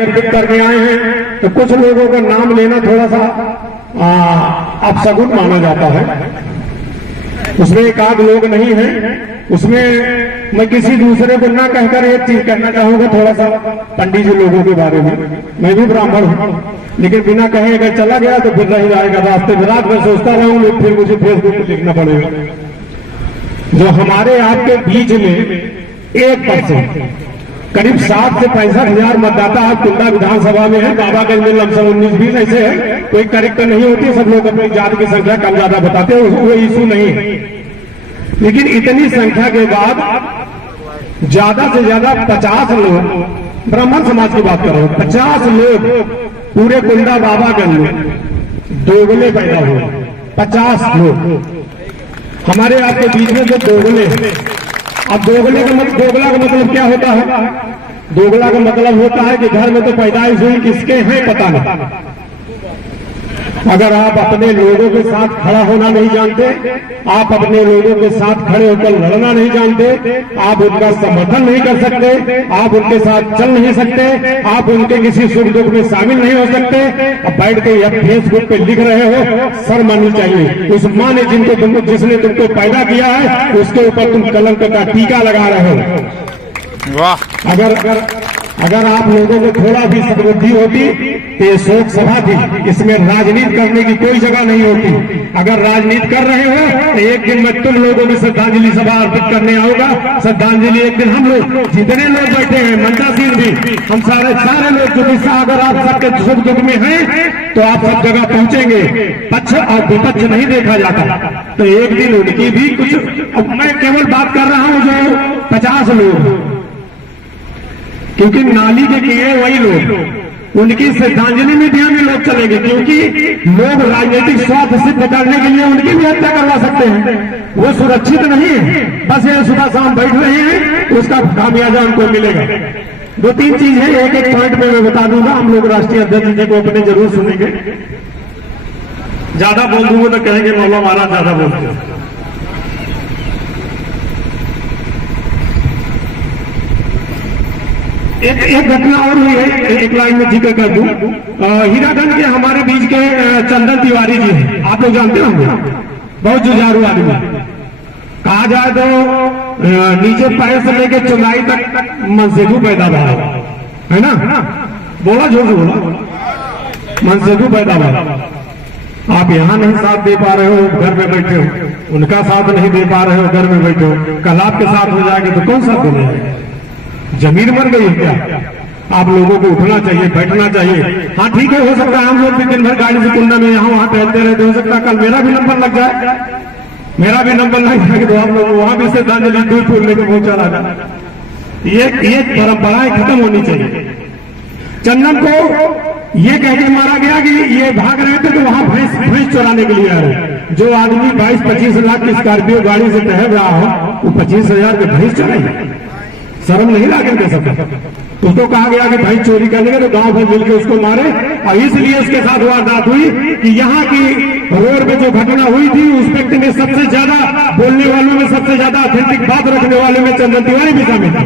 अर्पित करने आए हैं, तो कुछ लोगों का नाम लेना थोड़ा सा अपशगुन माना जाता है। उसमें एक आध लोग नहीं है, उसमें मैं किसी दूसरे को ना कहकर एक चीज कहना चाहूंगा थोड़ा सा पंडित जी लोगों के बारे में। मैं भी ब्राह्मण हूं, लेकिन बिना कहे अगर चला गया तो फिर रह जाएगा रास्ते में। रात में सोचता रहूंगा, फिर मुझे फेसबुक पे लिखना पड़ेगा। जो हमारे आपके बीच में 1% करीब 60 से 65,000 मतदाता आज कुंडा विधानसभा में है। बाबागंज में लमसम 19-20 ऐसे है। कोई करेक्टर नहीं होती, सब लोग अपनी जात की संख्या कम ज्यादा बताते हैं, वो इशू नहीं है। लेकिन इतनी संख्या के बाद ज्यादा से ज्यादा 50 लोग, ब्राह्मण समाज की बात कर रहा हूं, 50 लोग पूरे कुंडा बाबागंज में दोगले पैदा हुए। 50 लोग हमारे आपके बीच में जो दोगले। अब दोगला का मतलब क्या होता है? दोगला का मतलब होता है कि घर में तो पैदाइश हुई, किसके हैं पता नहीं। अगर आप अपने लोगों के साथ खड़ा होना नहीं जानते, आप अपने लोगों के साथ खड़े होकर लड़ना नहीं जानते, आप उनका समर्थन नहीं कर सकते, आप उनके साथ चल नहीं सकते, आप उनके किसी सुख दुख में शामिल नहीं हो सकते, अब बैठ के या फेसबुक पे लिख रहे हो, शर्म आनी चाहिए। उस माँ ने जिसने तुमको पैदा किया है, उसके ऊपर तुम कलंक का टीका लगा रहे हो। वाह! अगर आप लोगों को थोड़ा भी सद्बुद्धि होती तो ये शोक सभा थी, इसमें राजनीति करने की कोई जगह नहीं होती। अगर राजनीति कर रहे हो तो एक दिन मैं तुम लोगों की श्रद्धांजलि सभा अर्पित करने आऊंगा। श्रद्धांजलि एक दिन हम लोग, जितने लोग बैठे हैं, मंदासीन भी, हम सारे लोग जो भी, अगर आप सबके सुख दुख में हैं तो आप सब जगह पहुंचेंगे। पक्ष और विपक्ष नहीं देखा जाता, तो एक दिन उनकी भी कुछ। मैं केवल बात कर रहा हूं जो 50 लोग, क्योंकि नाली के कीड़े वही लोग, उनकी श्रद्धांजलि में भी हमें लोग चलेंगे, क्योंकि लोग राजनीतिक स्वार्थ सिद्ध करने के लिए उनकी भी हत्या करवा सकते हैं। वो सुरक्षित नहीं है, बस ये सुबह शाम बैठ रहे हैं, उसका खामियाजा उनको मिलेगा। 2-3 चीज है, एक पॉइंट में मैं बता दूंगा। हम लोग राष्ट्रीय अध्यक्ष जी को अपने जरूर सुनेंगे। ज्यादा बोल दूंगा तो कहेंगे मौला महाराज ज्यादा बोलते हैं। एक घटना और हुई है, एक लाइन में जिक्र कर दूं। हीरागंज के हमारे बीच के चंदन तिवारी जी हैं, आप लोग जानते होंगे, बहुत जुझारू आदमी। कहा जाए तो नीचे पैर से लेकर चुनाई तक मनसेबू पैदा हुआ है ना? बोला झूठ बोला, मनसेबू पैदा हुआ। आप यहाँ नहीं साथ दे पा रहे हो, घर में बैठे हो, उनका साथ नहीं दे पा रहे हो, घर में बैठे हो। कल आपके साथ हो जाएंगे तो कौन सा बोलेगा? जमीन मर गई क्या? आप लोगों को उठना चाहिए, बैठना चाहिए। हाँ ठीक है, हो सकता है हम लोग भी दिन भर गाड़ी से कुंडा में यहाँ वहां टहलते रहते, हो सकता है कल मेरा भी नंबर लग जाए, मेरा भी नंबर लग जाए तो आप लोग वहां भी श्रद्धांजलि दूर फूल लेकर पहुंचा रहा। ये परंपराएं खत्म होनी चाहिए। चंदन को ये कह के मारा गया कि ये भाग रहे थे तो वहां भैंस चुराने के लिए आ रहे। जो आदमी 22-25 लाख की स्कॉर्पियो गाड़ी से टहल रहा हो, वो 25,000 के भैंस चुराएंगे? शर्म नहीं लगे दे सकता। उसको कहा गया कि भाई चोरी करने के तो गांव भर मिलकर उसको मारे, और इसलिए उसके साथ वारदात हुई कि यहाँ की रोड में जो घटना हुई थी, उस व्यक्ति में सबसे ज्यादा बोलने वालों में, सबसे ज्यादा ऑथेंटिक बात रखने वाले में चंदन तिवारी भी शामिल थे।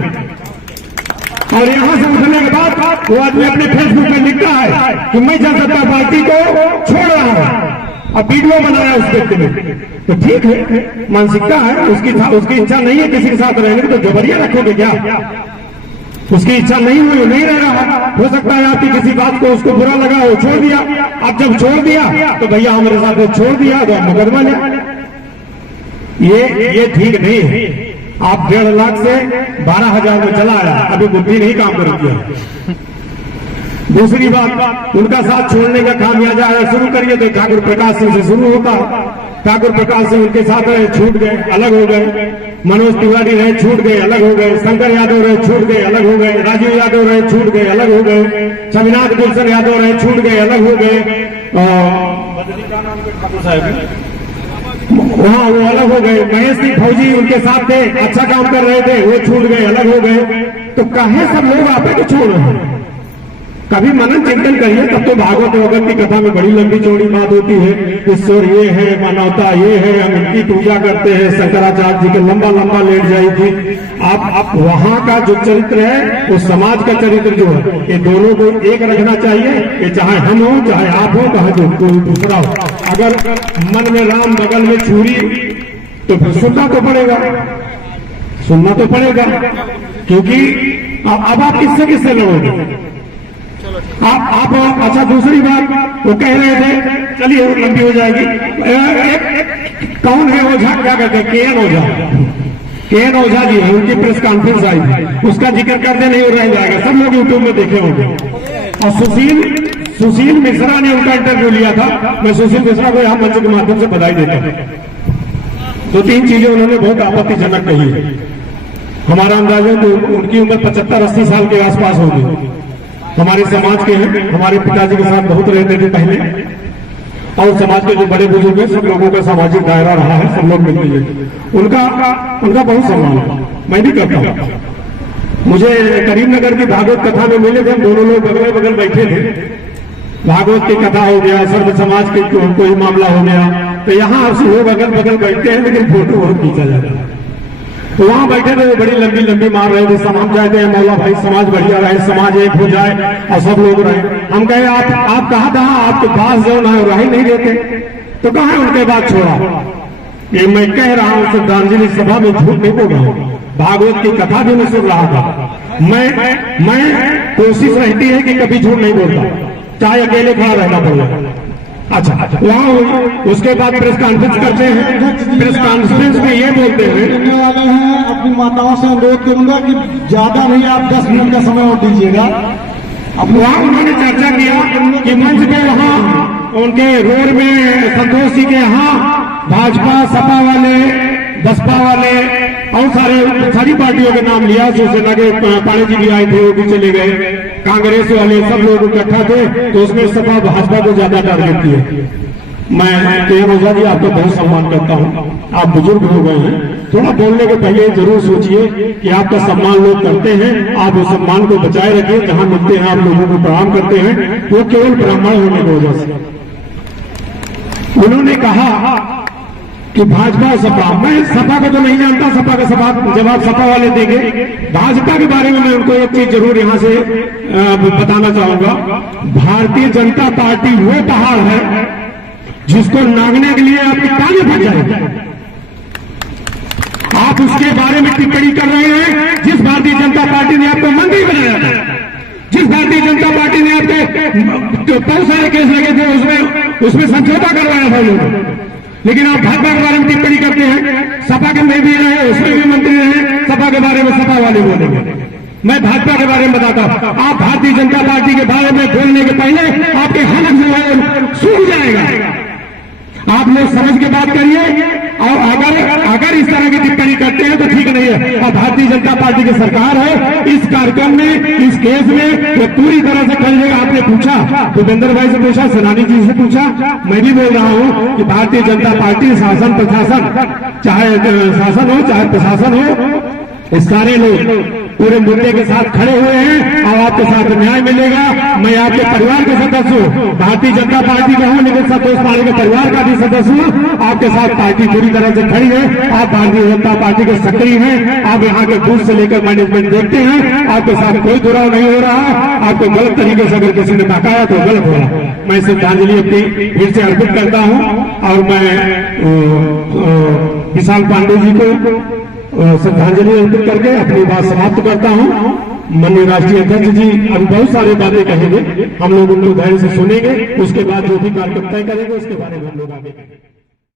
और यहाँ से उठने के बाद वो आदमी अपने फेसबुक पे लिखता है कि मैं जनता पार्टी को छोड़ रहा हूं, और वीडियो बनाया उस व्यक्ति ने। तो ठीक है, मानसिकता है उसकी इच्छा नहीं है किसी के साथ रहने की, तो जबरिया रखोगे क्या? उसकी इच्छा नहीं हुई, नहीं रह रहा। हो सकता है आपकी किसी बात को उसको बुरा लगा, वो छोड़ दिया। अब जब छोड़ दिया तो भैया हमारे साथ वो छोड़ दिया तो मुकदमा लिया। ये ठीक नहीं है। आप 1.5 लाख से 12,000 में चला आया, अभी बुद्धि नहीं काम करेगी। दूसरी बात, उनका साथ छोड़ने का खामियाजा है। शुरू करिए तो ठाकुर प्रकाश सिंह से शुरू होता है। ठाकुर प्रकाश सिंह उनके साथ रहे, छूट गए, अलग हो गए। मनोज तिवारी रहे, छूट गए, अलग हो गए। शंकर यादव रहे, छूट गए, अलग हो गए। राजीव यादव रहे, छूट गए, अलग हो गए। छविनाथ गुलशन यादव रहे, छूट गए, अलग हो गए। वहाँ वो अलग हो गए। महेश सिंह फौजी उनके साथ थे, अच्छा काम कर रहे थे, वो छूट गए, अलग हो गए। तो कहे सब लोग आपे को छोड़ रहे हैं? कभी मनन चिंतन करिए, तब तो भागवत वगत की कथा में बड़ी लंबी चौड़ी बात होती है। ईश्वर ये है, मानवता ये है, हम इनकी पूजा करते हैं। शंकराचार्य जी के लंबा लंबा लेट जाई थी। आप वहां का जो चरित्र है, वो समाज का चरित्र जो है, ये दोनों को एक रखना चाहिए। ये चाहे हम हो, चाहे आप हो, चाहे जो कोई दूसरा हो। अगर मन में राम बगल में छुरी, तो फिर सुनना तो पड़ेगा, सुनना तो पड़ेगा। क्योंकि अब आप किससे लड़ोगे? आप अच्छा, दूसरी बात वो कह रहे थे, चलिए वो लंबी हो जाएगी। कौन है ओझा, क्या कहते हैं, के.एन. ओझा जी है, उनकी प्रेस कॉन्फ्रेंस आई थी, उसका जिक्र करते नहीं रह जाएगा, सब लोग यूट्यूब में देखे होंगे। और सुशील मिश्रा ने उनका इंटरव्यू लिया था। मैं सुशील मिश्रा को यहाँ मंच के माध्यम से बधाई देता हूँ। 2-3 चीजें उन्होंने बहुत आपत्तिजनक कही है। हमारा अंदाजा तो उनकी उम्र 75-80 साल के आसपास होगी। हमारे समाज के हैं, हमारे पिताजी के साथ बहुत रहते थे पहले, और समाज के जो बड़े बुजुर्ग हैं, सब लोगों का सामाजिक दायरा रहा है, सब लोग मिलते हैं। उनका बहुत सम्मान है, मैं भी करता हूँ। मुझे करीमनगर की भागवत कथा में मिले थे, हम दोनों लोग बगल बगल बैठे थे। भागवत की कथा हो गया, सर्व समाज के कोई मामला हो गया, तो यहाँ आप लोग अगल बगल बैठते हैं, लेकिन फोटो बहुत खींचा जाता है। तो वहां बैठे थे, बड़ी लंबी लंबी मार रहे थे, हम चाहते हैं मौला भाई समाज बढ़िया रहे, समाज एक हो जाए और सब लोग रहे। हम कहे आप कहा आपके पास जो ना राही नहीं देते, तो कहा उनके बाद छोड़ा। ये मैं कह रहा हूं, श्रद्धांजलि सभा में झूठ नहीं बोल रहा हूं, भागवत की कथा भी मैं सुन रहा था। मैं कोशिश रहती है कि कभी झूठ नहीं बोलता, चाहे अकेले खड़ा रहना पड़े। अच्छा, वहाँ उसके बाद प्रेस कॉन्फ्रेंस करते हैं। प्रेस कॉन्फ्रेंस में ये बोलते हैं, करने वाले हैं, अपनी माताओं से अनुरोध करूंगा कि ज्यादा नहीं, आप 10 मिनट का समय और दीजिएगा। अब वहाँ उन्होंने चर्चा किया कि मंच पे वहाँ उनके रोड में संतोष जी के यहाँ भाजपा, सपा वाले, बसपा वाले और सारी पार्टियों के नाम लिया। शिवसेना के पाणे जी भी आए थे, वो भी चले गए। कांग्रेस वाले सब लोग इकट्ठा थे, तो उसमें सपा भाजपा को ज्यादा टारगेट किए। मैं के.एन. ओझा जी आपका बहुत सम्मान करता हूँ, आप बुजुर्ग हो गए हैं, थोड़ा बोलने के पहले जरूर सोचिए कि आपका सम्मान लोग करते हैं, आप उस सम्मान को बचाए रखिए। जहां मिलते हैं आप लोगों को प्रणाम करते हैं, वो केवल ब्राह्मण होने की वजह से। उन्होंने कहा कि भाजपा सपा, मैं सपा को तो नहीं जानता, सपा का जवाब सपा वाले देंगे। भाजपा के बारे में मैं उनको एक चीज जरूर यहां से बताना चाहूंगा। भारतीय जनता पार्टी वो पहाड़ है जिसको नांगने के लिए आपके कान फट जाए। आप उसके बारे में टिप्पणी कर रहे हैं, जिस भारतीय जनता पार्टी ने आपको मंत्री बनाया था, जिस भारतीय जनता पार्टी ने आपके बहुत सारे केस लगे थे, उसमें समझौता करवाया था लोगों। लेकिन आप भाजपा के बारे में टिप्पणी करते हैं। सपा के में भी रहे, उसमें भी मंत्री रहे, सपा के बारे में सपा वाले बोलेंगे। मैं भाजपा के बारे में बताता हूं, आप भारतीय जनता पार्टी के बारे में बोलने के पहले आपके हलक जो है सूख जाएगा। आप लोग समझ के बात करिए, और अगर इस तरह की टिप्पणी करते हैं तो ठीक नहीं है। और भारतीय जनता पार्टी की सरकार है, इस कार्यक्रम में, इस केस में वो पूरी तरह से खड़ी है। आपने पूछा, भूपेंद्र भाई से पूछा, सेनानी जी से पूछा, मैं भी बोल रहा हूं कि भारतीय जनता पार्टी शासन प्रशासन, चाहे शासन हो चाहे प्रशासन हो, सारे लोग पूरे मुद्दे के साथ खड़े हुए हैं और आपके साथ न्याय मिलेगा। मैं आपके परिवार के सदस्य हूँ, भारतीय जनता पार्टी का हूँ, लेकिन संतोष पांडे के परिवार का भी सदस्य हूँ। आपके साथ पार्टी पूरी तरह से खड़ी है, आप भारतीय जनता पार्टी के सक्रिय हैं, आप यहाँ के बूथ से लेकर मैनेजमेंट देखते हैं, आपके साथ कोई दुराव नहीं हो रहा। आपको गलत तरीके से अगर किसी ने बकाया तो गलत हो रहा। मैं श्रद्धांजलि अपनी फिर से अर्पित करता हूँ, और मैं विशाल पांडे जी को श्रद्धांजलि अर्पित करके अपनी बात समाप्त करता हूं। माननीय राष्ट्रीय अध्यक्ष जी अभी बहुत सारी बातें कहेंगे, हम लोग उनको धैर्य से सुनेंगे, उसके बाद जो भी कार्यक्रम तय करेंगे उसके बारे में हम लोग आगे करेंगे।